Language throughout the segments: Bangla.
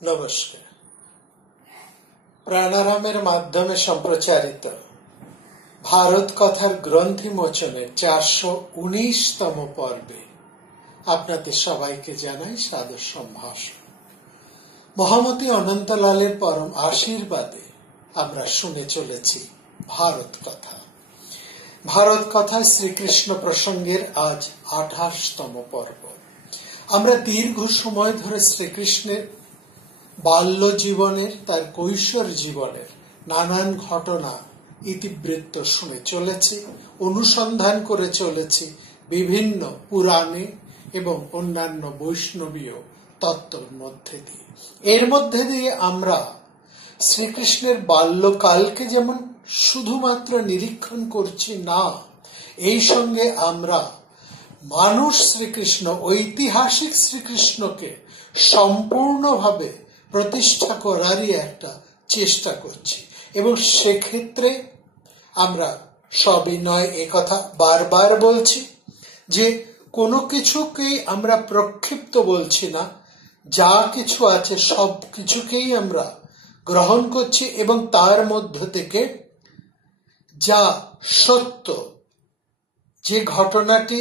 নমস্কার। প্রাণারামের মাধ্যমে সম্প্রচারিত ভারত কথার গ্রন্থি মোচনের 419তম পর্বে আপনাদের সবাইকে জানাই সাদর সম্ভাষণ। মহামতি অনন্তলালের পরম আশীর্বাদে আমরা শুনে চলেছি ভারত কথা। ভারত কথায় শ্রীকৃষ্ণ প্রসঙ্গের আজ 28তম পর্ব। আমরা দীর্ঘ সময় ধরে শ্রীকৃষ্ণের বাল্য জীবনের, তার কৈশোর জীবনের নানান ঘটনা ইতিবৃত্ত শুনে চলেছি, অনুসন্ধান করে চলেছি বিভিন্ন পুরাণে এবং অন্যান্য বৈষ্ণবীয় তত্ত্বের মধ্যে দিয়ে। এর মধ্যে দিয়ে আমরা শ্রীকৃষ্ণের বাল্যকালকে যেমন শুধুমাত্র নিরীক্ষণ করছি না, এই সঙ্গে আমরা মানুষ শ্রীকৃষ্ণ, ঐতিহাসিক শ্রীকৃষ্ণকে সম্পূর্ণভাবে প্রতিষ্ঠা করারই একটা চেষ্টা করছি। এবং সেক্ষেত্রে আমরা সবিনয় একথা বারবার বলছি যে কোনো কিছুকেই আমরা প্রক্ষিপ্ত বলছি না, যা কিছু আছে সব কিছুকেই আমরা গ্রহণ করছি এবং তার মধ্য থেকে যা সত্য, যে ঘটনাটি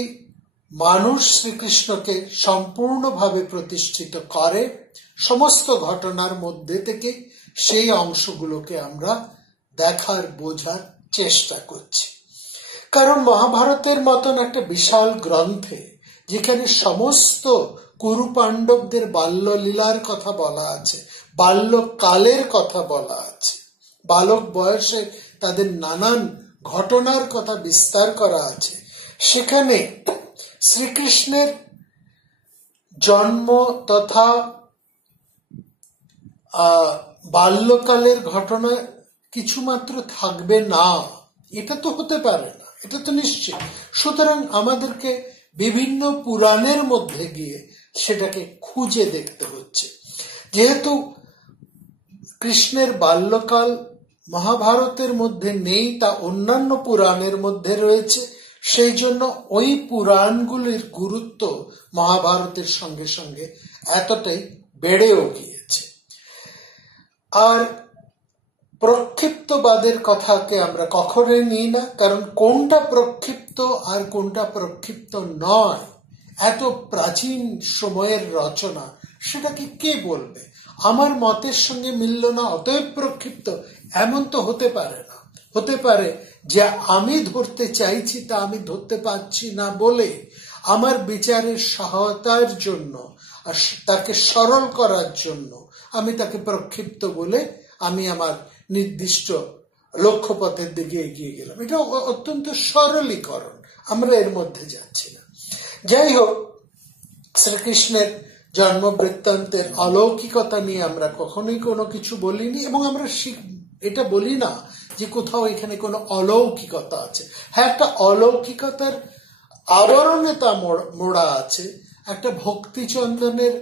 মানুষ শ্রীকৃষ্ণকে সম্পূর্ণভাবে প্রতিষ্ঠিত করে, সমস্ত ঘটনার মধ্যে থেকে সেই অংশগুলোকে আমরা দেখার, বোঝার চেষ্টা করছি। কারণ মহাভারতের মতন একটা বিশাল গ্রন্থে যেখানে সমস্ত কুরু পাণ্ডবদের বাল্যলীলার কথা বলা আছে, বাল্যকালের কথা বলা আছে, বালক বয়সে তাদের নানান ঘটনার কথা বিস্তার করা আছে, সেখানে শ্রীকৃষ্ণের জন্ম তথা বাল্যকালের ঘটনা কিছুমাত্র থাকবে না, এটা তো হতে পারে না, এটা তো নিশ্চিত। সুতরাং আমাদেরকে বিভিন্ন পুরাণের মধ্যে গিয়ে সেটাকে খুঁজে দেখতে হচ্ছে। যেহেতু কৃষ্ণের বাল্যকাল মহাভারতের মধ্যে নেই, তা অন্যান্য পুরাণের মধ্যে রয়েছে, সেই জন্য ওই পুরাণগুলির গুরুত্ব মহাভারতের সঙ্গে সঙ্গে এতটাই বেড়েও গিয়েছে। আর প্রক্ষিপ্তবাদের কথাকে আমরা কখনোই নিই না, কারণ কোনটা প্রক্ষিপ্ত আর কোনটা প্রক্ষিপ্ত নয়, এত প্রাচীন সময়ের রচনা, সেটাকে কে বলবে? আমার মতের সঙ্গে মিলল না অতএব প্রক্ষিপ্ত, এমন তো হতে পারে না। হতে পারে যে আমি ধরতে চাইছি তা আমি ধরতে পারছি না বলে আমার বিচারের সহায়তার জন্য, তাকে সরল করার জন্য আমি তাকে প্রক্ষিপ্ত বলে আমি আমার নির্দিষ্ট লক্ষ্যপথের দিকে এগিয়ে গেলাম। এটা অত্যন্ত সরলীকরণ, আমরা এর মধ্যে যাচ্ছি না। যাই হোক, শ্রীকৃষ্ণের জন্ম বৃত্তান্তের অলৌকিকতা নিয়ে আমরা কখনোই কোনো কিছু বলিনি এবং আমরা এটা বলি না যে কোথাও এখানে কোনো অলৌকিকতা আছে। হ্যাঁ, একটা অলৌকিকতার আবরণে তা মোড়া আছে, একটা ভক্তিচন্দনের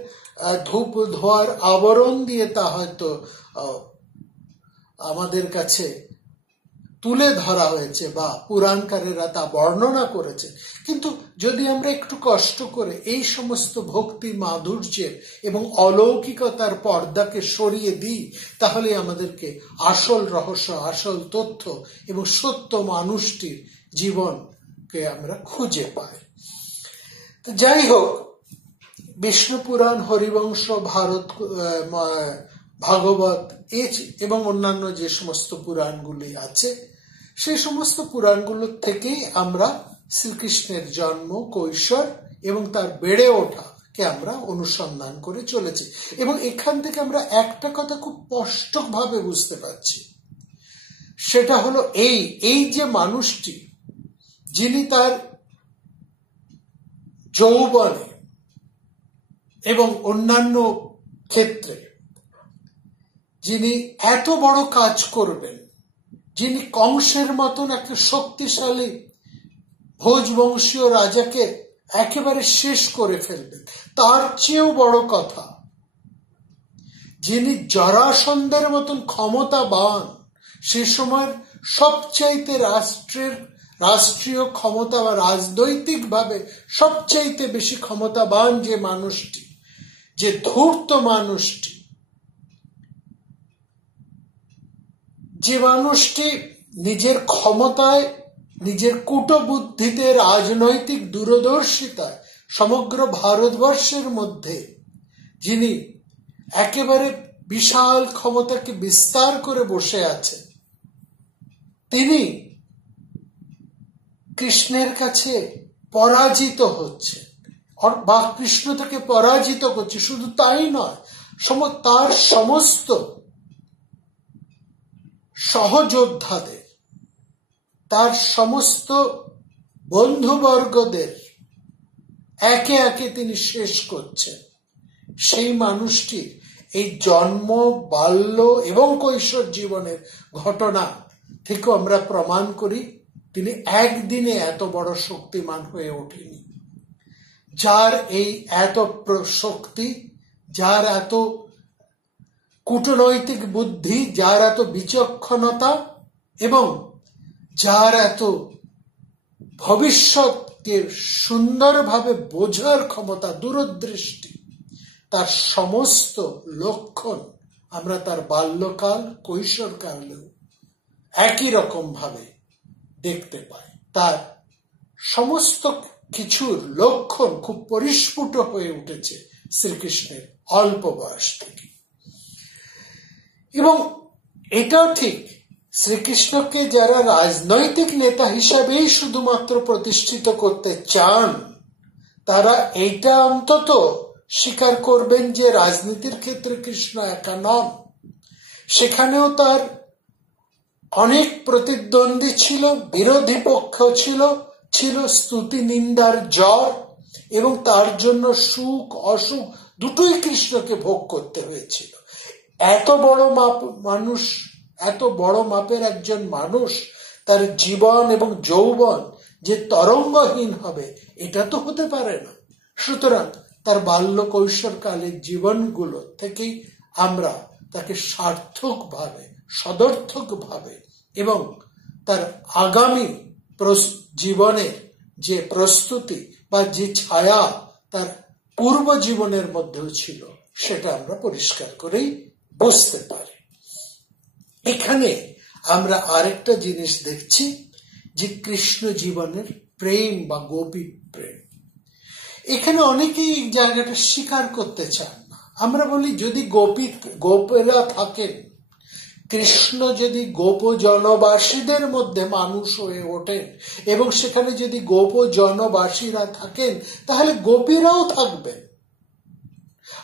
ধূপ ধোয়ার আবরণ দিয়ে তা হয়তো আমাদের কাছে তুলে ধরা হয়েছে বা পুরাণকারেরা তা বর্ণনা করেছে। কিন্তু যদি আমরা একটু কষ্ট করে এই সমস্ত ভক্তি মাধুর্যের এবং অলৌকিকতার পর্দাকে সরিয়ে দিই, তাহলে আমাদেরকে আসল রহস্য, আসল তথ্য এবং সত্য মানুষটির জীবনকে আমরা খুঁজে পাই। যাই হোক, বিষ্ণু পুরাণ, হরিবংশ, ভাগবত এবং অন্যান্য যে সমস্ত পুরাণগুলি আছে, সেই সমস্ত পুরাণগুলোর থেকেই আমরা শ্রীকৃষ্ণের জন্ম, কৈশোর এবং তার বেড়ে ওঠাকে আমরা অনুসন্ধান করে চলেছি। এবং এখান থেকে আমরা একটা কথা খুব স্পষ্টভাবে বুঝতে পারছি, সেটা হলো এই যে মানুষটি, যিনি তার যৌবনে এবং অন্যান্য ক্ষেত্রে যিনি এত বড় কাজ করবেন, যিনি কংসের মতন একটা শক্তিশালী ভোজবংশীয় রাজাকে একেবারে শেষ করে ফেলবেন, তার চেয়েও বড় কথা, যিনি জরাসন্ধের মতন ক্ষমতাবান, সে সময়ের সবচাইতে রাষ্ট্রীয় ক্ষমতা বা রাজনৈতিক ভাবে সবচাইতে বেশি ক্ষমতাবান যে মানুষটি, যে ধূর্ত মানুষটি, যে মানুষটি নিজের ক্ষমতায়, নিজের কূটবুদ্ধিতে, রাজনৈতিক দূরদর্শিতায় সমগ্র ভারতবর্ষের মধ্যে যিনি একেবারে বিশাল ক্ষমতাকে বিস্তার করে বসে আছেন, তিনি কৃষ্ণের কাছে পরাজিত হচ্ছে বা কৃষ্ণ তাকে পরাজিত করছে। শুধু তাই নয়, তার সমস্ত সহযোদ্ধাদের, তার সমস্ত বন্ধুবর্গদের একে একে তিনি শেষ করছেন। সেই মানুষটির এই জন্ম, বাল্য এবং কৈশোর জীবনের ঘটনা থেকে আমরা প্রমাণ করি তিনি একদিনে এত বড় শক্তিমান হয়ে ওঠেনি। যার এই এত শক্তি, যার এত কূটনৈতিক বুদ্ধি, যার এত বিচক্ষণতা এবং যার এত ভবিষ্যৎকে সুন্দরভাবে বোঝার ক্ষমতা, দূরদৃষ্টি, তার সমস্ত লক্ষণ আমরা তার বাল্যকাল, কৈশোরকালেও একই রকম ভাবে দেখতে পাই। তার সমস্ত কিছুর লক্ষণ খুব পরিস্ফুট হয়ে উঠেছে শ্রীকৃষ্ণের অল্প বয়স থেকে। এবং এটাও ঠিক, শ্রীকৃষ্ণকে যারা রাজনৈতিক নেতা হিসাবেই শুধুমাত্র প্রতিষ্ঠিত করতে চান, তারা এইটা অন্তত স্বীকার করবেন যে রাজনীতির ক্ষেত্রে কৃষ্ণ একা নন। সেখানেও তার অনেক প্রতিদ্বন্দ্বী ছিল, বিরোধী পক্ষ ছিল, ছিল স্তুতি নিন্দার জ্বর, এবং তার জন্য সুখ অসুখ দুটোই কৃষ্ণকে ভোগ করতে হয়েছিল। এত বড় মাপের একজন মানুষ, তার জীবন এবং যৌবন যে তরঙ্গহীন হবে, এটা তো হতে পারে না। সুতরাং তার বাল্য কৈশোরকালের জীবনগুলো থেকেই আমরা তাকে সার্থকভাবে, সদর্থকভাবে এবং তার আগামী জীবনের যে প্রস্তুতি বা যে ছায়া তার পূর্ব জীবনের মধ্যেও ছিল, সেটা আমরা পরিষ্কার করেই বুঝতে পারি। এখানে আমরা আরেকটা জিনিস দেখছি যে কৃষ্ণ জীবনের প্রেম বা গোপী প্রেম। এখানে অনেকেই এই জায়গাটা স্বীকার করতে চান না। আমরা বলি যদি গোপেরা থাকেন, কৃষ্ণ যদি গোপ জনবাসীদের মধ্যে মানুষ হয়ে ওঠেন এবং সেখানে যদি গোপ জনবাসীরা থাকেন, তাহলে গোপীরাও থাকবেন।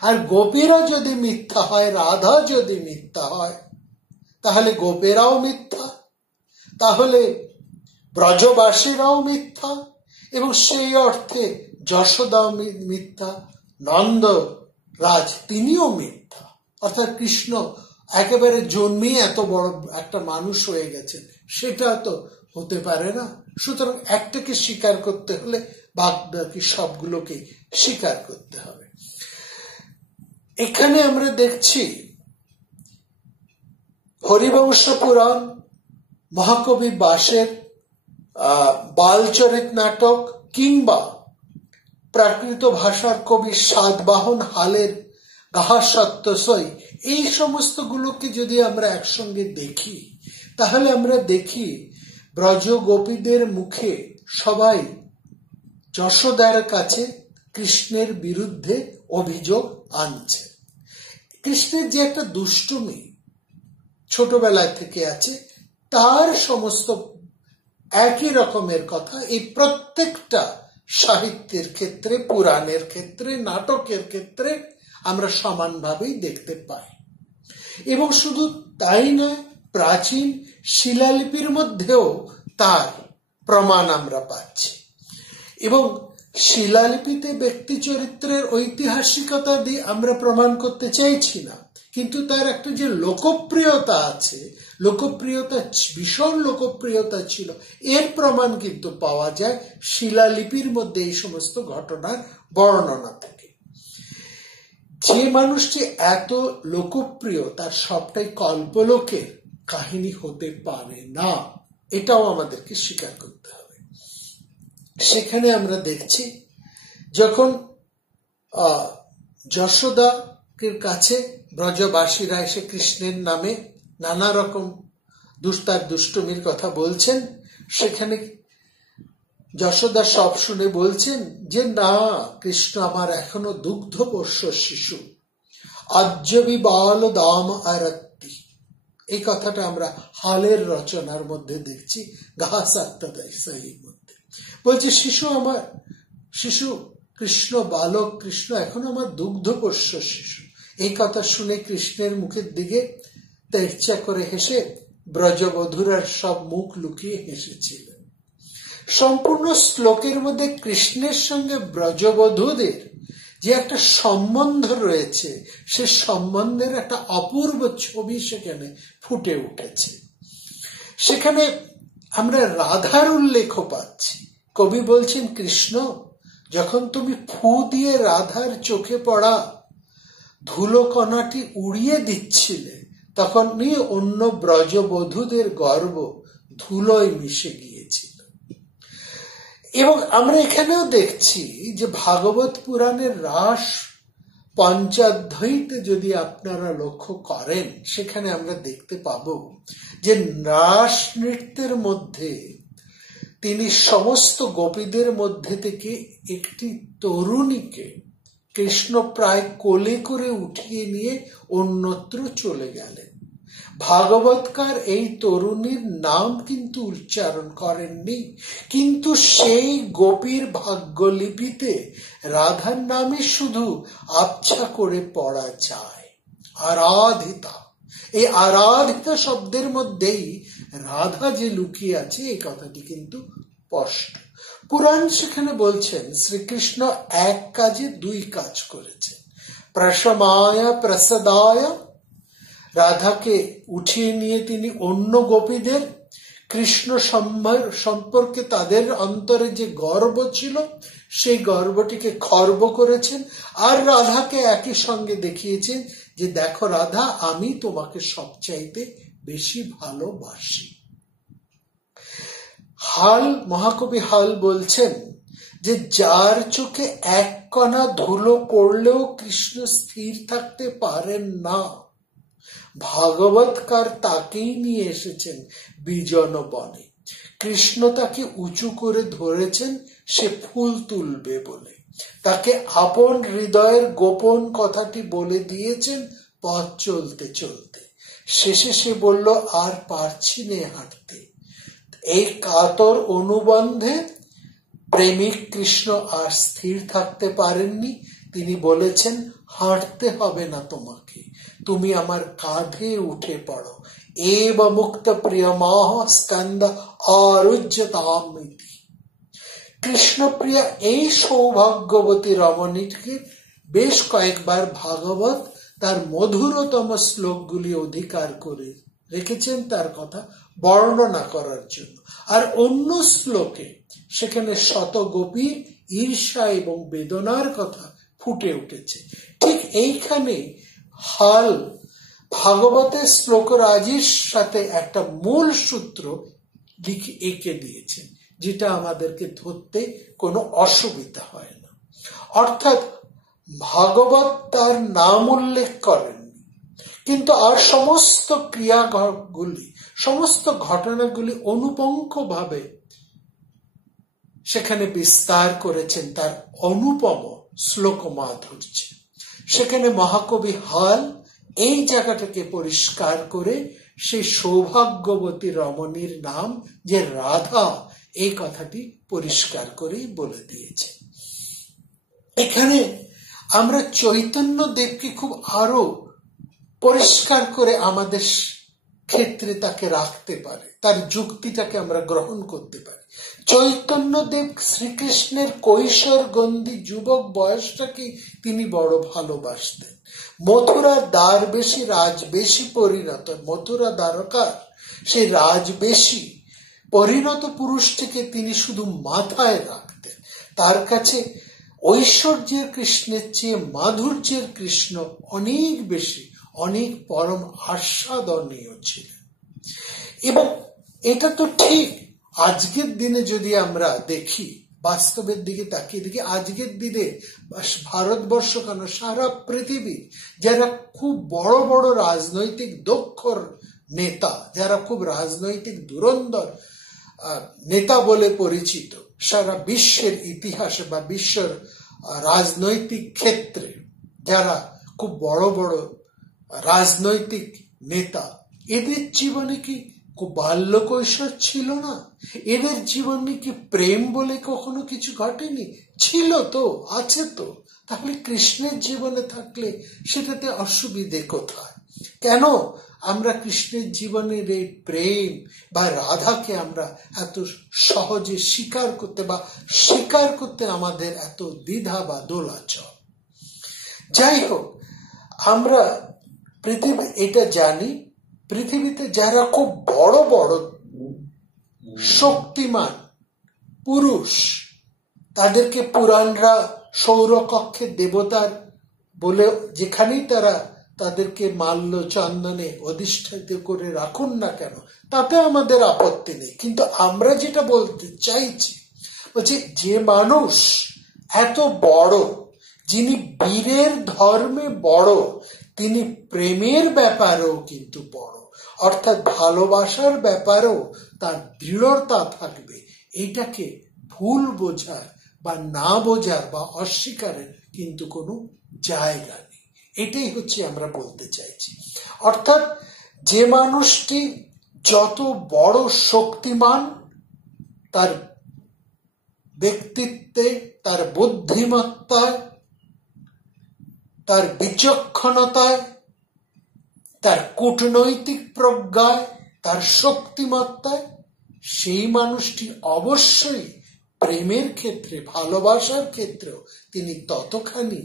আর গোপীরা যদি মিথ্যা হয়, রাধা যদি মিথ্যা হয়, তাহলে গোপেরাও মিথ্যা, তাহলে ব্রজবাসীরাও মিথ্যা, এবং সেই অর্থে যশোদাও মিথ্যা, নন্দ রাজ তিনিও মিথ্যা। অর্থাৎ কৃষ্ণ একেবারে জন্মেই এত বড় একটা মানুষ হয়ে গেছেন, সেটা তো হতে পারে না। সুতরাং একটাকে স্বীকার করতে হলে বাকি সবগুলোকে স্বীকার করতে হবে। এখানে আমরা দেখছি হরিবংশ পুরাণ, মহাকবি ব্যাসের বালচরিত নাটক কিংবা প্রাকৃত ভাষার কবি সাতবাহন হালের গাহা সত্যসই, এই সমস্ত গুলোকে যদি আমরা একসঙ্গে দেখি, তাহলে আমরা দেখি ব্রজ গোপীদের মুখে সবাই যশোদার কাছে কৃষ্ণের বিরুদ্ধে অভিযোগ আনছে। কৃষ্ণের যে একটা দুষ্টুমি ছোটবেলায় থেকে আছে, তার সমস্ত একই রকমের কথা এই প্রত্যেকটা সাহিত্যের ক্ষেত্রে, পুরাণের ক্ষেত্রে, নাটকের ক্ষেত্রে আমরা সমানভাবেই দেখতে পাই। এবং শুধু তাই নয়, প্রাচীন শিলালিপির মধ্যেও তার প্রমাণ আমরা পাচ্ছি। এবং শিলালিপিতে ব্যক্তি চরিত্রের ঐতিহাসিকতা দিয়ে আমরা প্রমাণ করতে চাইছি না, কিন্তু তার একটা যে লোকপ্রিয়তা আছে, ভীষণ লোকপ্রিয়তা ছিল, এর প্রমাণ কিন্তু পাওয়া যায় শিলালিপির মধ্যে এই সমস্ত ঘটনার বর্ণনা থেকে। যে মানুষটি এত লোকপ্রিয়, তার সবটাই কল্পলোকের কাহিনী হতে পারে না, এটাও আমাদেরকে স্বীকার করতে হবে। সেখানে আমরা দেখছি যখন যশোদার কাছে ব্রজবাসীরা এসে কৃষ্ণের নামে নানা রকম তার দুষ্টমির কথা বলছেন, সেখানে যশোদা সব শুনে বলছেন যে না, কৃষ্ণ আমার এখনো দুগ্ধপোষ্য শিশু, আজ্জবি বাল দাম আরত্তি। এই কথাটা আমরা হালের রচনার মধ্যে দেখছি, ঘাস আত্মাদাইসাইয়ের মধ্যে বলছে শিশু কৃষ্ণ বালক, কৃষ্ণ এখন আমার দুগ্ধপোষ্য শিশু। এই কথা শুনে কৃষ্ণের মুখের দিকে তেরচা করে হেসে ব্রজবধূরা সব মুখ লুকিয়ে হেসেছিলেন। সম্পূর্ণ শ্লোকের মধ্যে কৃষ্ণের সঙ্গে ব্রজবধূদের যে একটা সম্বন্ধ রয়েছে, সে সম্বন্ধের একটা অপূর্ব ছবি সেখানে ফুটে উঠেছে। সেখানে আমরা রাধার উল্লেখও পাচ্ছি। কবি বলছেন, কৃষ্ণ যখন তুমি ফু দিয়ে রাধার চোখে পড়া ধুলো কণাটি উড়িয়ে দিচ্ছিলে, তখন অন্য ব্রজবধূদের গর্ব ধুলোয় মিশে গিয়েছিল। এবং আমরা এখানেও দেখছি যে ভাগবত পুরাণের রাস পঞ্চাধ্যায়ীতে যদি আপনারা লক্ষ্য করেন, সেখানে আমরা দেখতে পাব যে রাস নৃত্যের মধ্যে তিনি সমস্ত গোপীদের মধ্যে থেকে একটি তরুণীকে কৃষ্ণ প্রায় কোলে করে উঠিয়ে নিয়ে অন্যত্র চলে গেলেন। ভাগবতকার এই তরুণীর নাম কিন্তু উচ্চারণ করেননি, কিন্তু সেই গোপীর ভাগ্যলিপিতে রাধার নামে শুধু আবছা করে পড়া যায়, আরাধিতা। এই আরাধিতা শব্দের মধ্যেই রাধা যে লুকিয়ে আছে, এই কথাটি কিন্তু স্পষ্ট। পুরাণ সেখানে বলছেন শ্রীকৃষ্ণ এক কাজে দুই কাজ করেছেন। প্রশমায় প্রসাদায়, রাধাকে উঠিয়ে নিয়ে তিনি অন্য গোপীদের কৃষ্ণ সম্পর্কে তাদের অন্তরে যে গর্ব ছিল, সেই গর্বটিকে খর্ব করেছেন। আর রাধাকে একই সঙ্গে দেখিয়েছেন যে দেখো রাধা, আমি তোমাকে সবচাইতে বেশি ভালোবাসি। মহাকবি হাল বলছেন যে যার চোখে এক কণা ধুলো পড়লেও কৃষ্ণ স্থির থাকতে পারেন না, ভাগবতকার তাকেই নিয়ে এসেছেন বিজন বনে। কৃষ্ণ তাকে উঁচু করে ধরেছেন সে ফুল তুলবে বলে, তাকে আপন হৃদয়ের গোপন কথাটি বলে দিয়েছেন পথ চলতে চলতে। শেষে সে বলল, আর পারছি নে হাঁটতে। এই কাতর অনুবন্ধে প্রেমিক কৃষ্ণ আর স্থির থাকতে পারেননি। তিনি বলেছেন, হাঁটতে হবে না তোমাকে, তুমি আমার কাঁধে উঠে পড়ো। এব মুক্ত প্রিয়মাহ স্কন্দ আরুজ্যতামিতি। কৃষ্ণপ্রিয়া এই সৌভাগ্যবতী রমণীকে বেশ কয়েকবার ভাগবত তার মধুরতম শ্লোকগুলি অধিকার করে রেখেছেন তার কথা বর্ণনা করার জন্য। আর অন্য শ্লোকে সেখানে শত গোপীর ঈর্ষা এবং বেদনার কথা ফুটে উঠেছে। ঠিক এইখানে হাল ভাগবতের শ্লোকরাজির সাথে একটা মূল সূত্র এঁকে দিয়েছেন, যেটা আমাদেরকে ধরতে কোনো অসুবিধা হয় না। অর্থাৎ ভাগবত তার নাম উল্লেখ করেননি, কিন্তু আর সমস্ত ক্রিয়াগুলি, সমস্ত ঘটনাগুলি অনুপঙ্খভাবে সেখানে বিস্তার করেছেন তার অনুপম শ্লোক মাধুর্য। সেখানে মহাকবি হাল এই জায়গাটাকে পরিষ্কার করে সেই সৌভাগ্যবতী রমণীর নাম যে রাধা, এই কথাটি পরিষ্কার করেই বলে দিয়েছে। এখানে আমরা চৈতন্য দেবকে খুব আরো পরিষ্কার করে আমাদের ক্ষেত্রে তাকে রাখতে পারে, তার যুক্তিটাকে আমরা গ্রহণ করতে পারি। চৈতন্য দেব শ্রীকৃষ্ণের কৈশোর গন্ধি যুবক বয়সটাকে তিনি বড় ভালোবাসতেন। মথুরা দ্বারবেশী রাজবেশী পরিণত, মথুরা দ্বারকার সেই রাজবেশী পরিণত পুরুষটিকে তিনি শুধু মাথায় রাখতেন। তার কাছে ঐশ্বর্যের কৃষ্ণের চেয়ে মাধুর্যের কৃষ্ণ অনেক বেশি, অনেক পরম আস্বাদনীয় ছিলেন। এবং এটা তো ঠিক, আজকের দিনে যদি আমরা দেখি, বাস্তবের দিকে তাকিয়ে দেখি, আজকের দিনে ভারতবর্ষ কেন সারা পৃথিবীর যারা খুব বড় বড় রাজনৈতিক দক্ষ নেতা, যারা খুব রাজনৈতিক ধুরন্ধর নেতা বলে পরিচিত সারা বিশ্বের ইতিহাসে বা বিশ্বের রাজনৈতিক ক্ষেত্রে, যারা খুব বড় বড় রাজনৈতিক নেতা, এদের জীবনে কি বাল্য কৈশোর ছিল না? এদের জীবনে কি প্রেম বলে কখনো কিছু ঘটেনি? ছিল তো, আছে তো। তাহলে কৃষ্ণের জীবনে থাকলে সেটাতে অসুবিধে কোথায়? কেন আমরা কৃষ্ণের জীবনের এই প্রেম বা রাধাকে আমরা এত সহজে স্বীকার করতে আমাদের এত দ্বিধা বা দোলাচল? যাই হোক, আমরা এটা জানি, পৃথিবীতে যারা খুব বড় বড় শক্তিমান পুরুষ, তাদেরকে পুরাণরা সৌরকক্ষের দেবতার বলে, যেখানেই তারা তাদেরকে মাল্য চন্দনে অধিষ্ঠিত করে রাখুন না কেন, তাতে আমাদের আপত্তি নেই। কিন্তু আমরা যেটা বলতে চাইছি, বলছি যে মানুষ এত বড়, যিনি বীরের ধর্মে বড়, তিনি প্রেমের ব্যাপারেও কিন্তু বড়, অর্থাৎ ভালোবাসার ব্যাপারেও তার দৃঢ়তা থাকবে। এইটাকে ভুল বোঝার বা না বোঝার বা অস্বীকারের কিন্তু কোনো জায়গা নেই। এটাই হচ্ছে আমরা বলতে চাইছি। অর্থাৎ যে মানুষটি যত বড় শক্তিমান, তার ব্যক্তিত্বে, তার বুদ্ধিমত্তায়, তার বিচক্ষণতায়, তার কূটনৈতিক প্রজ্ঞায়, তার শক্তিমত্তায়, সেই মানুষটি অবশ্যই প্রেমের ক্ষেত্রে, ভালোবাসার ক্ষেত্রেও তিনি ততখানি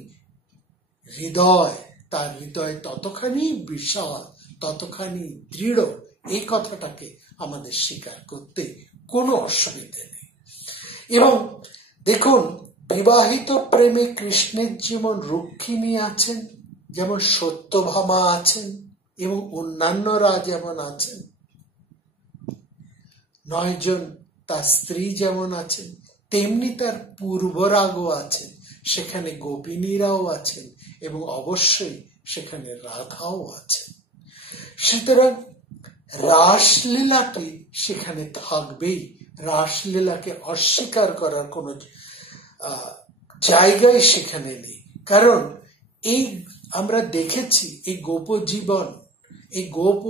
তার হৃদয় ততখানি বিশাল, ততখানি দৃঢ়। এই কথাটাকে আমাদের স্বীকার করতে কোনো অসুবিধে নেই। এবং দেখুন, বিবাহিত প্রেমে কৃষ্ণের যেমন রুক্মিণী আছেন, যেমন সত্যভামা আছেন, এবং অন্যান্যরা যেমন আছেন, 9 জন তার স্ত্রী যেমন আছেন, তেমনি তার পূর্বরাগও আছেন, সেখানে গোপিনীরাও আছেন, এবং অবশ্যই সেখানে রাধাও আছেন। সুতরাং রাসলীলাটি সেখানে থাকবেই। রাসলীলাকে অস্বীকার করার কোনো জায়গায় সেখানে নেই। কারণ এই আমরা দেখেছি, এই গোপ জীবন, এই গোপ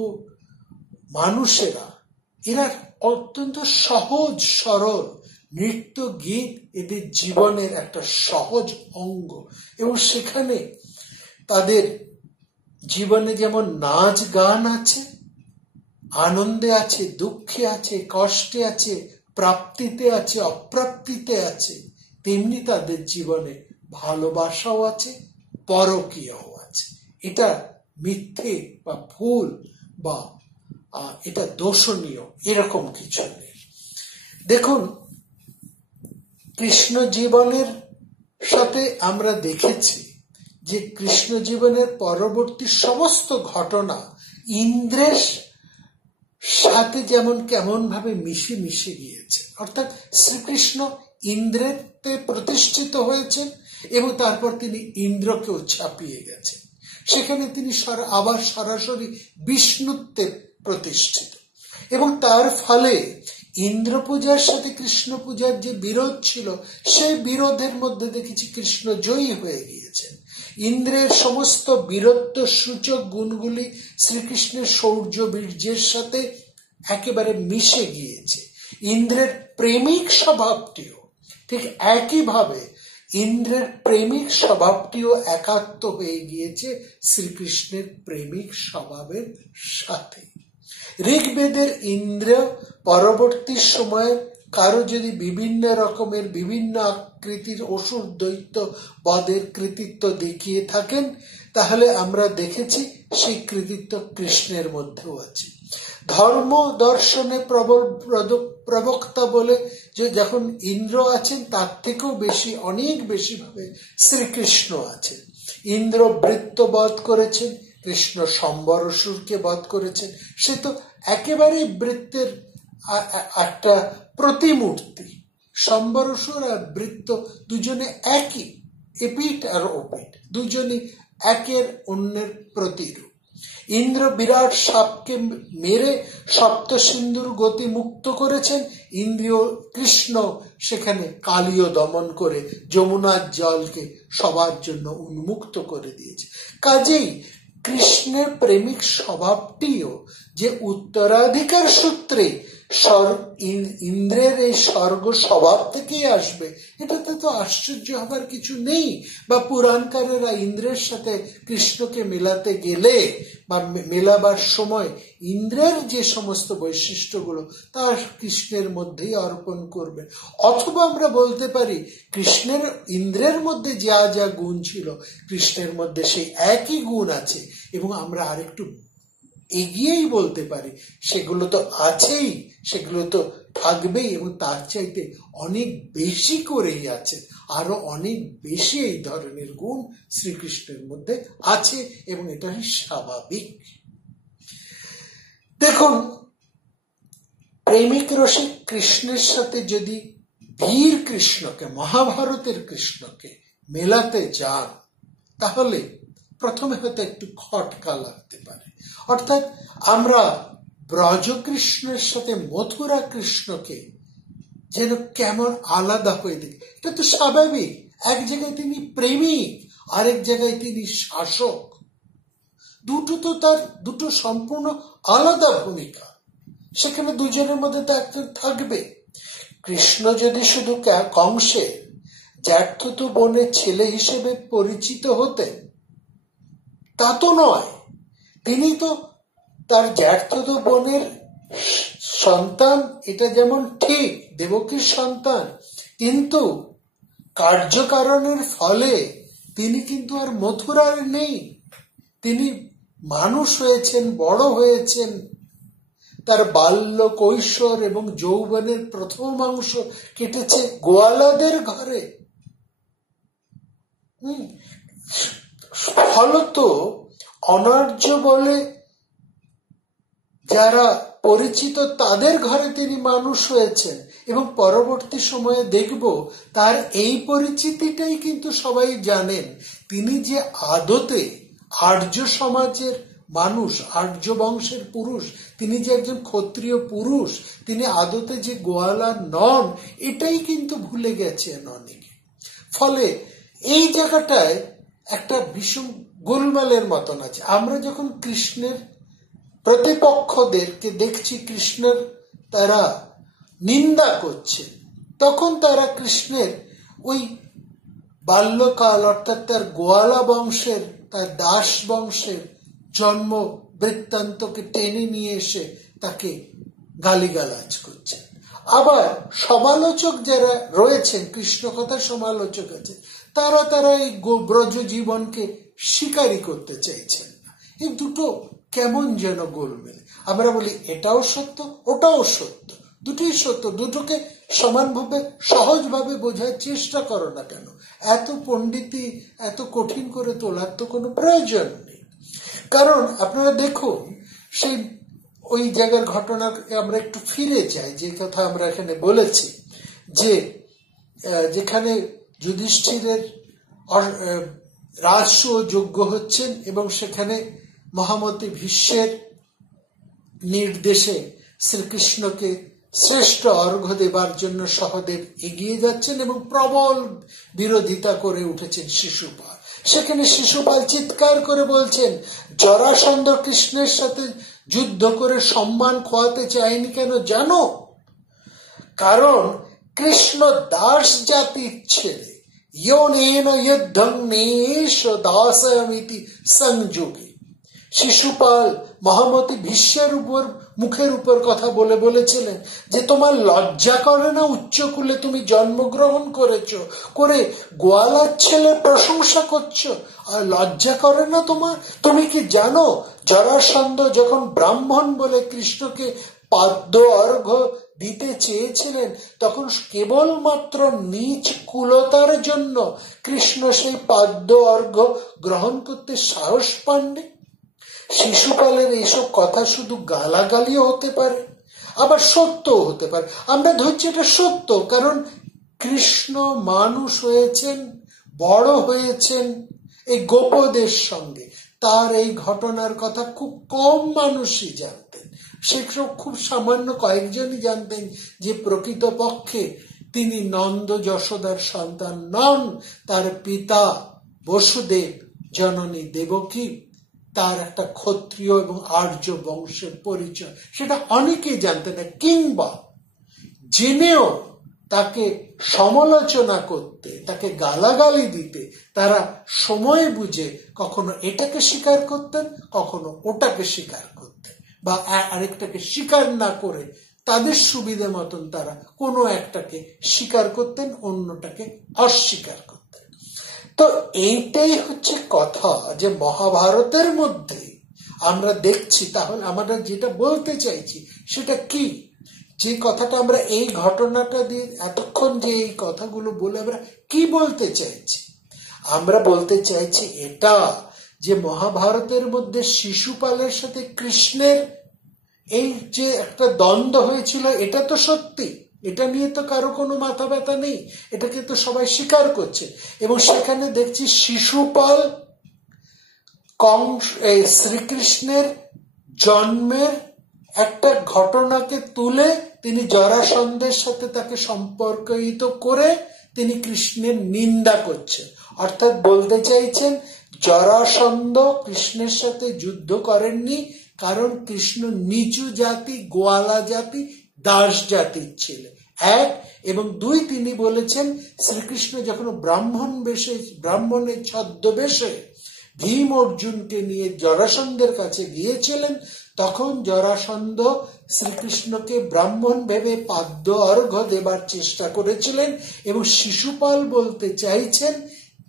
মানুষেরা, এরা অত্যন্ত সহজ সরল, নৃত্য গীত এদের জীবনের একটা সহজ অঙ্গ। এবং সেখানে তাদের জীবনে যেমন নাচ গান আছে, আনন্দে আছে, দুঃখে আছে, কষ্টে আছে, প্রাপ্তিতে আছে, অপ্রাপ্তিতে আছে, তেমনি তাদের জীবনে ভালোবাসাও আছে, পরকীয়াও আছে। এটা মিথ্যে বা ভুল বা এটা দোষণীয় এরকম কিছু নেই। দেখুন, কৃষ্ণ জীবনের সাথে আমরা দেখেছি যে কৃষ্ণ জীবনের পরবর্তী সমস্ত ঘটনা ইন্দ্রের সাথে যেমন কেমন ভাবে মিশে মিশে গিয়েছে। অর্থাৎ শ্রীকৃষ্ণ ইন্দ্রেতে প্রতিষ্ঠিত হয়েছেন এবং তারপর তিনি ইন্দ্রকেও ছাপিয়ে গেছেন। সেখানে তিনি আবার সরাসরি বিষ্ণুত্বে প্রতিষ্ঠিত, এবং তার ফলে ইন্দ্র পূজার সাথে কৃষ্ণ পূজার যে বিরোধ ছিল, সেই বিরোধের মধ্যে দেখেছি কৃষ্ণ জয়ী হয়ে গিয়েছেন। ইন্দ্রের সমস্ত বীরত্ব সূচক গুণগুলি শ্রীকৃষ্ণের শৌর্য বীর্যের সাথে একেবারে মিশে গিয়েছে। ইন্দ্রের প্রেমিক স্বভাবটিও ঠিক একইভাবে, ইন্দ্রের প্রেমিক স্বভাবটিও একাত্ম হয়ে গিয়েছে শ্রীকৃষ্ণের প্রেমিক স্বভাবের সাথে। ঋগ্বেদের ইন্দ্র পরবর্তী সময়ে কারো যদি বিভিন্ন রকমের বিভিন্ন আকৃতির অসুর দৈত্য বদের কৃতিত্ব দেখিয়ে থাকেন, তাহলে আমরা দেখেছি সেই কৃতিত্ব কৃষ্ণের মধ্যেও আছে। ধর্ম দর্শনে প্রবক্তা বলে যে যখন ইন্দ্র আছেন, তার থেকেও বেশি, অনেক বেশি ভাবে শ্রীকৃষ্ণ আছেন। ইন্দ্র বৃত্ত বধ করেছেন, কৃষ্ণ সম্বরসুরকে বধ করেছেন। সে তো একেবারে বৃত্তের একটা প্রতিমূর্তি। সম্বরসুর আর বৃত্ত দুজনে একই, এপিঠ আর ওপিঠ, দুজনই একের অন্যের প্রতিরূপ। ইন্দ্র বিরাট সাপকে মেরে সপ্ত সিন্ধুর গতি মুক্ত করেছেন। ইন্দ্রিয় কৃষ্ণ সেখানে কালীয় দমন করে যমুনার জলকে সবার জন্য উন্মুক্ত করে দিয়েছে। কাজেই কৃষ্ণের প্রেমিক স্বভাবটিও যে উত্তরাধিকার সূত্রে ইন্দ্রের এই স্বর্গ স্বভাব থেকেই আসবে, এটাতে তো আশ্চর্য হবার কিছু নেই। বা পুরাণকারেরা ইন্দ্রের সাথে কৃষ্ণকে মেলাতে গেলে বা মেলাবার সময় ইন্দ্রের যে সমস্ত বৈশিষ্ট্যগুলো তা কৃষ্ণের মধ্যেই অর্পণ করবে। অথবা আমরা বলতে পারি ইন্দ্রের মধ্যে যা যা গুণ ছিল কৃষ্ণের মধ্যে সেই একই গুণ আছে, এবং আমরা আরেকটু এগিয়েই বলতে পারি সেগুলো তো আছেই, সেগুলো তো থাকবেই, এবং তার চাইতে অনেক বেশি করেই আছে। আরো অনেক বেশি এই ধরনের গুণ শ্রীকৃষ্ণের মধ্যে আছে, এবং এটা স্বাভাবিক। দেখুন, প্রেমিক রসিক কৃষ্ণের সাথে যদি বীর কৃষ্ণকে, মহাভারতের কৃষ্ণকে মেলাতে যান, তাহলে প্রথমে হয়তো একটু খটকা লাগতে পারে। অর্থাৎ আমরা ব্রজকৃষ্ণের সাথে মথুরা কৃষ্ণকে যেন কেমন আলাদা হয়ে দেখি। এটা তো স্বাভাবিক। এক জায়গায় তিনি প্রেমিক, আরেক জায়গায় তিনি শাসক। দুটো সম্পূর্ণ আলাদা ভূমিকা, সেখানে দুজনের মধ্যে তো একটা থাকবে। কৃষ্ণ যদি শুধু কংসের জ্যাঠতুতো বোনের ছেলে হিসেবে পরিচিত হতেন, তা তো নয়। তিনি তো তার জ্যাঠতুতো বোনের সন্তান, এটা যেমন ঠিক, দেবকীর সন্তান, কিন্তু কার্যকারণের ফলে তিনি কিন্তু আর মথুরার নেই। তিনি মানুষ হয়েছেন, বড় হয়েছেন। তার বাল্য, কৈশোর এবং যৌবনের প্রথম অংশ কেটেছে গোয়ালাদের ঘরে। ফলত অনার্য বলে যারা পরিচিত তাদের ঘরে তিনি মানুষ হয়েছেন, এবং পরবর্তী সময়ে দেখব তার এই পরিচিতিটাই কিন্তু সবাই জানেন। তিনি যে আদতে আর্য সমাজের মানুষ, আর্য বংশের পুরুষ, তিনি যে একজন ক্ষত্রিয় পুরুষ, তিনি আদতে যে গোয়ালা নন, এটাই কিন্তু ভুলে গেছেন অনেকে। ফলে এই জায়গাটায় একটা ভীষণ গোলমালের মতন আছে। আমরা যখন কৃষ্ণের প্রতিপক্ষদেরকে দেখছি কৃষ্ণের তারা নিন্দা করছে, তখন তারা কৃষ্ণের ওই বাল্যকাল, অর্থাৎ তার গোয়ালা বংশের, তার দাস বংশের জন্ম বৃত্তান্তকে টেনে নিয়ে এসে তাকে গালিগালাজ করছেন। আবার সমালোচক যারা রয়েছেন, কৃষ্ণ কথার সমালোচক আছে, তারা এই ব্রজ জীবনকে স্বীকারই করতে চাইছেন না। এই দুটো কেমন যেন গোলমেল। আমরা বলি এটাও সত্য, ওটাও সত্য, দুটোই সত্য। দুটোকে সমানভাবে সহজভাবে বোঝার চেষ্টা করো না কেন? এত পণ্ডিতি এত কঠিন করে তোলার তো কোনো প্রয়োজন নেই। কারণ আপনারা দেখুন, সেই ওই জায়গার ঘটনাকে আমরা একটু ফিরে যাই, যে কথা আমরা এখানে বলেছি, যে যেখানে যুধিষ্ঠিরের রাজস্ব যজ্ঞ হচ্ছেন, এবং সেখানে মহামতি ভীষ্মের নির্দেশে শ্রীকৃষ্ণকে শ্রেষ্ঠ অর্ঘ্য দেবার জন্য সহদেব এগিয়ে যাচ্ছেন, এবং প্রবল বিরোধিতা করে উঠেছেন শিশুপাল। সেখানে শিশুপাল চিৎকার করে বলছেন, জরাসন্ধ কৃষ্ণের সাথে যুদ্ধ করে সম্মান খোয়াতে চায়নি কেন জানো? কারণ কৃষ্ণ দাস জাতির ছেলে। ইয়নেন যুদ্ধং নেশ দাসমিতি সংযোগে। শিশুপাল মহামতি ভীষ্মের মুখের উপর কথা বলেছিলেন যে তোমার লজ্জা করে না? উচ্চকুলে তুমি জন্মগ্রহণ করেছো, করে গোয়ালার ছেলের প্রশংসা করছো, আর লজ্জা করে না তোমার? তুমি কি জানো জরাসন্ধ যখন ব্রাহ্মণ বলে কৃষ্ণকে পাদ্য অর্ঘ্য দিতে চেয়েছিলেন, তখন কেবলমাত্র নিজ কুলতার জন্য কৃষ্ণ সেই পাদ্য অর্ঘ্য গ্রহণ করতে সাহস পাননি। শিশুপালের এইসব কথা শুধু গালাগালিও হতে পারে, আবার সত্যও হতে পারে। আমরা ধরছি এটা সত্য, কারণ কৃষ্ণ মানুষ হয়েছেন, বড় হয়েছেন এই গোপদের সঙ্গে। তার এই ঘটনার কথা খুব কম মানুষই জানতেন। সেসব খুব সামান্য কয়েকজনই জানতেন যে প্রকৃতপক্ষে তিনি নন্দ যশোদার সন্তান নন, তার পিতা বসুদেব, জননী দেবকী, তার একটা ক্ষত্রিয় এবং আর্য বংশের পরিচয়, সেটা অনেকেই জানতেন না। কিংবা জেনেও তাকে সমালোচনা করতে, তাকে গালাগালি দিতে তারা সময় বুঝে কখনো এটাকে স্বীকার করতেন, কখনো ওটাকে স্বীকার করতেন, বা আরেকটাকে স্বীকার না করে তাদের সুবিধা মতন তারা কোনো একটাকে স্বীকার করতেন, অন্যটাকে অস্বীকার করতেন। তো এইটাই হচ্ছে কথা, যে মহাভারতের মধ্যে আমরা দেখছি। তাহলে আমরা যেটা বলতে চাইছি সেটা কি, যে কথাটা আমরা এই ঘটনাটা দিয়ে এতক্ষণ যে এই কথাগুলো বলে আমরা কি বলতে চাইছি? আমরা বলতে চাইছি এটা, যে মহাভারতের মধ্যে শিশুপালের সাথে কৃষ্ণের এই যে একটা দ্বন্দ্ব হয়েছিল, এটা তো সত্যি, এটা নিয়ে তো কারো কোনো মাথা ব্যথা নেই, এটাকে তো সবাই স্বীকার করছে। এবং সেখানে দেখছি শিশুপাল শ্রীকৃষ্ণের জন্মের একটা ঘটনাকে তুলে তিনি জরাসন্ধের সাথে তাকে সম্পর্কিত করে তিনি কৃষ্ণের নিন্দা করছেন। অর্থাৎ বলতে চাইছেন জরাসন্ধ কৃষ্ণের সাথে যুদ্ধ করেননি, কারণ কৃষ্ণ নিচু জাতি, গোয়ালা জাতি, দাস জাতির ছেলে, এক। এবং দুই, তিনি বলেছেন শ্রীকৃষ্ণ যখন ব্রাহ্মণের ছদ্মবেশে ভীম অর্জুনকে নিয়ে জরাসন্ধের কাছে গিয়েছিলেন, তখন জরাসন্ধ শ্রীকৃষ্ণকে ব্রাহ্মণ ভেবে পাদ্য অর্ঘ্য দেবার চেষ্টা করেছিলেন। এবং শিশুপাল বলতে চাইছেন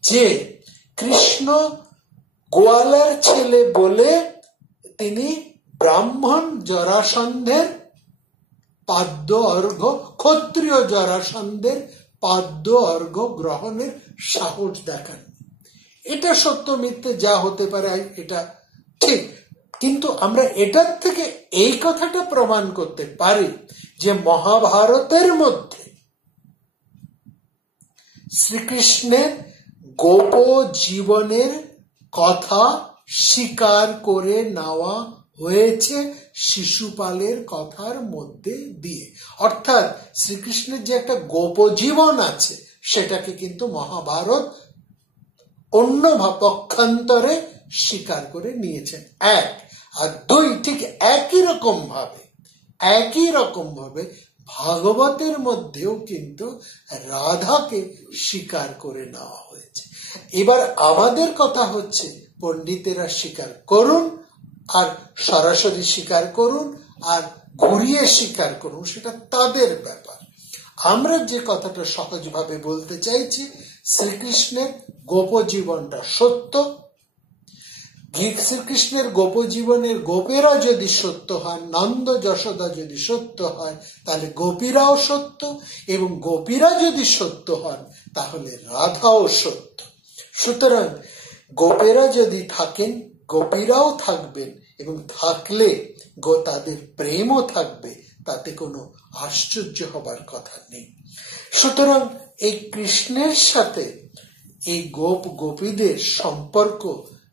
যে কৃষ্ণ গোয়ালার ছেলে বলে তিনি ব্রাহ্মণ জরাসন্ধের পাদ্য অর্ঘ্য, ক্ষত্রিয় জরাসন্ধের পাদ্য অর্ঘ্য গ্রহণের সাহস দেখান। এটা সত্য মিথ্যে যা হতে পারে, এটা ঠিক, কিন্তু আমরা এটার থেকে এই কথাটা প্রমাণ করতে পারি যে মহাভারতের মধ্যে শ্রীকৃষ্ণের গোপ জীবনের কথা স্বীকার করে নেওয়া হয়েছে শিশুপালের কথার মধ্যে দিয়ে। অর্থাৎ শ্রীকৃষ্ণের যে একটা গোপ জীবন আছে সেটাকে কিন্তু মহাভারত অন্য পক্ষান্তরে স্বীকার করে নিয়েছেন, এক। আর দুই, ঠিক একই রকম ভাবে ভাগবতের মধ্যেও কিন্তু রাধাকে স্বীকার করে নেওয়া হয়েছে। এবার আমাদের কথা হচ্ছে পণ্ডিতেরা স্বীকার করুন, আর সরাসরি স্বীকার করুন, আর ঘুরিয়ে স্বীকার করুন, সেটা তাদের ব্যাপার। আমরা যে কথাটা সহজভাবে বলতে চাইছি, শ্রীকৃষ্ণের গোপ জীবনটা সত্য। শ্রীকৃষ্ণের গোপ জীবনের গোপেরা যদি সত্য হয়, নন্দ যশোদা যদি সত্য হয়, তাহলে গোপীরাও সত্য, এবং গোপীরা যদি সত্য হন তাহলে রাধাও সত্য। সুতরাং গোপেরা যদি থাকেন, গোপীরাও থাকবেন, এবং থাকলে তাদের প্রেমও থাকবে, তাতে কোনো আশ্চর্য হবার কথা নেই। সুতরাং এই কৃষ্ণের সাথে এই গোপীদের সম্পর্ক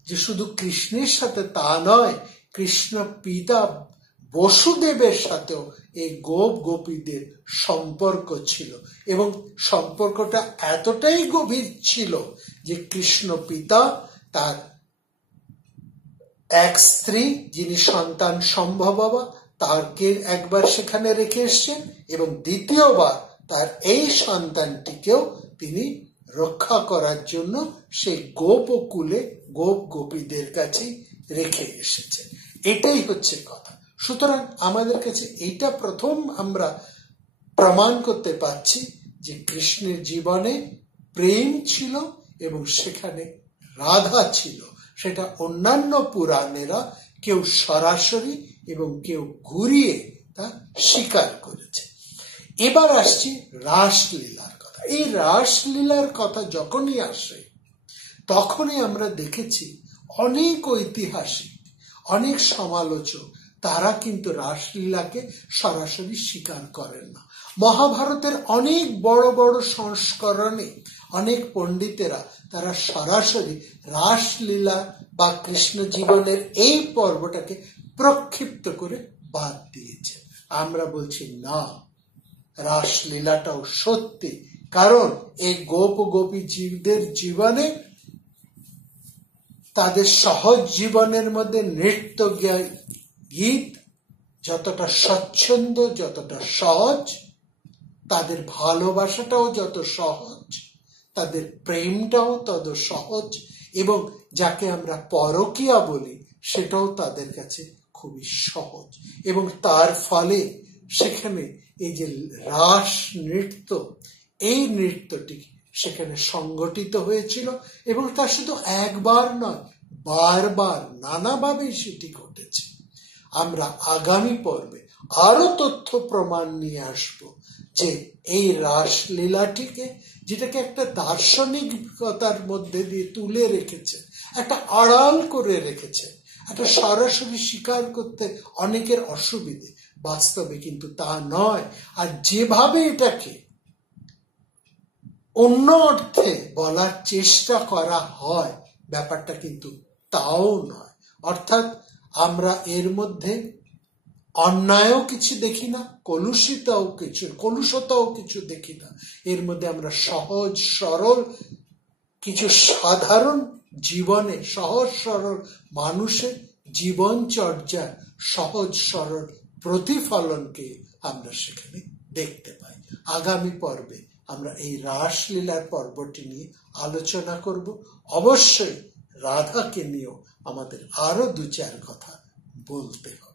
যে শুধু কৃষ্ণের সাথে তা নয়, কৃষ্ণ পিতা বসুদেবের সাথেও এই গোপীদের সম্পর্ক ছিল, এবং সম্পর্কটা এতটাই গভীর ছিল যে কৃষ্ণ পিতা তার এক স্ত্রী, যিনি সন্তান সম্ভবা, তাকে একবার সেখানে রেখে এসছেন, এবং দ্বিতীয়বার তার এই সন্তানটিকেও তিনি রক্ষা করার জন্য সেই গোপকুলে গোপীদের কাছে রেখে এসেছেন। এটাই হচ্ছে কথা। সুতরাং আমাদের কাছে এইটা প্রথম আমরা প্রমাণ করতে পারছি যে কৃষ্ণের জীবনে প্রেম ছিল এবং সেখানে রাধা ছিল। সেটা অন্যান্য পুরাণেরা কেউ সরাসরি এবং কেউ ঘুরিয়ে তা স্বীকার করেছে। এবার আসছি রাসলীলার কথা। এই রাসলীলার কথা যখনই আসে তখনই আমরা দেখেছি অনেক ঐতিহাসিক, অনেক সমালোচক তারা কিন্তু রাসলীলাকে সরাসরি স্বীকার করেন না। মহাভারতের অনেক বড় বড় সংস্করণে অনেক পণ্ডিতেরা তারা সরাসরি রাসলীলা বা কৃষ্ণ জীবনের এই পর্বটাকে প্রক্ষিপ্ত করে বাদ দিয়েছে। আমরা বলছি না, রাসলীলাটাও সত্যি, কারণ এই গোপ গোপীদের জীবনে তাদের সহজ জীবনের মধ্যে নৃত্য গীত যতটা স্বচ্ছন্দ, যতটা সহজ, তাদের ভালোবাসাটাও যত সহজ, তাদের প্রেমটাও তত সহজ, এবং যাকে আমরা পরকীয়া বলি সেটাও তাদের কাছে খুবই সহজ। এবং তার ফলে সেখানে এই যে রাস নৃত্য, এই নৃত্যটি সেখানে সংগঠিত হয়েছিল, এবং তা শুধু একবার নয়, বারবার নানাভাবে সেটি ঘটেছে। আমরা আগামী পর্বে আরো তথ্য প্রমাণ নিয়ে আসব যে এই রাসলীলাটিকে, যেটাকে একটা দার্শনিকতার মধ্যে দিয়ে তুলে রেখেছে, একটা আড়াল করে রেখেছে, একটা সরাসরি স্বীকার করতে অনেকের অসুবিধে, বাস্তবে কিন্তু তা নয়। আর যেভাবে এটাকে অন্য অর্থে বলার চেষ্টা করা হয়, ব্যাপারটা কিন্তু তাও নয়। অর্থাৎ আমরা এর মধ্যে অন্যায়ও কিছু দেখি না, কলুষতাও কিছু দেখি না। এর মধ্যে আমরা সহজ সরল কিছু সাধারণ জীবনে, সহজ সরল মানুষের জীবনচর্যার সহজ সরল প্রতিফলনকে আমরা সেখানে দেখতে পাই। আগামী পর্বে আমরা এই রাসলীলার পর্বটি নিয়ে আলোচনা করব। অবশ্যই রাধাকে নিয়েও আমাদের আরো 2-4 কথা বলতে হবে।